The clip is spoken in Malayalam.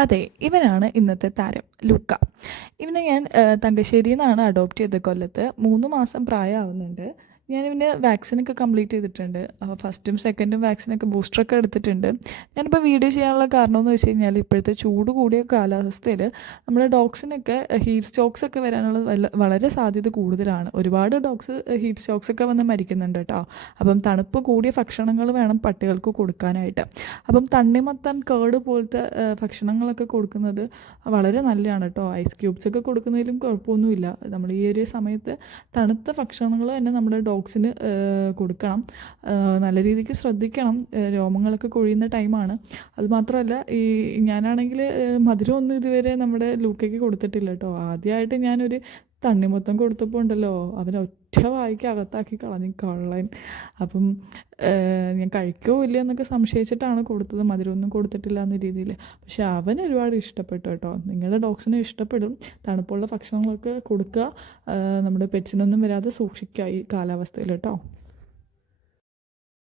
അതെ, ഇവനാണ് ഇന്നത്തെ താരം ലൂക്ക. ഇവനെ ഞാൻ തങ്കശ്ശേരിയിൽ നിന്നാണ് അഡോപ്റ്റ് ചെയ്തത്. കൊല്ലത്ത് 3 മാസം പ്രായമാവുന്നുണ്ട്. ഞാനിവന് വാക്സിനൊക്കെ കംപ്ലീറ്റ് ചെയ്തിട്ടുണ്ട്. അപ്പോൾ ഫസ്റ്റും സെക്കൻഡും വാക്സിനൊക്കെ ബൂസ്റ്ററൊക്കെ എടുത്തിട്ടുണ്ട്. ഞാനിപ്പോൾ വീഡിയോ ചെയ്യാനുള്ള കാരണമെന്ന് വെച്ച് കഴിഞ്ഞാൽ ഇപ്പോഴത്തെ ചൂട് കൂടിയ കാലാവസ്ഥയിൽ നമ്മുടെ ഡോഗ്സിനൊക്കെ ഹീറ്റ് സ്ട്രോക്സ് ഒക്കെ വരാനുള്ള വളരെ സാധ്യത കൂടുതലാണ്. ഒരുപാട് ഡോഗ്സ് ഹീറ്റ് സ്ട്രോക്സ് ഒക്കെ വന്ന് മരിക്കുന്നുണ്ട് കേട്ടോ. അപ്പം തണുപ്പ് കൂടിയ ഭക്ഷണങ്ങൾ വേണം പട്ടികൾക്ക് കൊടുക്കാനായിട്ട്. അപ്പം തണ്ണിമത്തൻ കേട് പോലത്തെ ഭക്ഷണങ്ങളൊക്കെ കൊടുക്കുന്നത് വളരെ നല്ലതാണ് കേട്ടോ. ഐസ് ക്യൂബ്സ് ഒക്കെ കൊടുക്കുന്നതിലും കുഴപ്പമൊന്നുമില്ല. നമ്മൾ ഈ ഒരു സമയത്ത് തണുത്ത ഭക്ഷണങ്ങൾ തന്നെ നമ്മുടെ ഡോഗ്സിന് കൊടുക്കണം. നല്ല രീതിക്ക് ശ്രദ്ധിക്കണം. രോമങ്ങളൊക്കെ കൊഴിയുന്ന ടൈമാണ്. അതുമാത്രമല്ല ഞാനാണെങ്കിൽ മധുരമൊന്നും ഇതുവരെ നമ്മുടെ ലൂക്കയ്ക്ക് കൊടുത്തിട്ടില്ല കേട്ടോ. ആദ്യമായിട്ട് ഞാനൊരു തണ്ണിമത്തൻ കൊടുത്തപ്പോൾ ഉണ്ടല്ലോ, അവൻ ഒറ്റ വായിക്ക് അകത്താക്കി കളഞ്ഞു കള്ളൻ. അപ്പം ഞാൻ കഴിക്കുമോ ഇല്ലയോ എന്നൊക്കെ സംശയിച്ചിട്ടാണ് കൊടുത്തത്, മധുരമൊന്നും കൊടുത്തിട്ടില്ല എന്ന രീതിയിൽ. പക്ഷെ അവന് ഒരുപാട് ഇഷ്ടപ്പെട്ടു കേട്ടോ. നിങ്ങളുടെ ഡോഗ്സിനെ ഇഷ്ടപ്പെടും. തണുപ്പുള്ള ഭക്ഷണങ്ങളൊക്കെ കൊടുക്കുക. നമ്മുടെ പെറ്റ്സിനൊന്നും വരാതെ സൂക്ഷിക്കുക ഈ കാലാവസ്ഥയിൽ കേട്ടോ.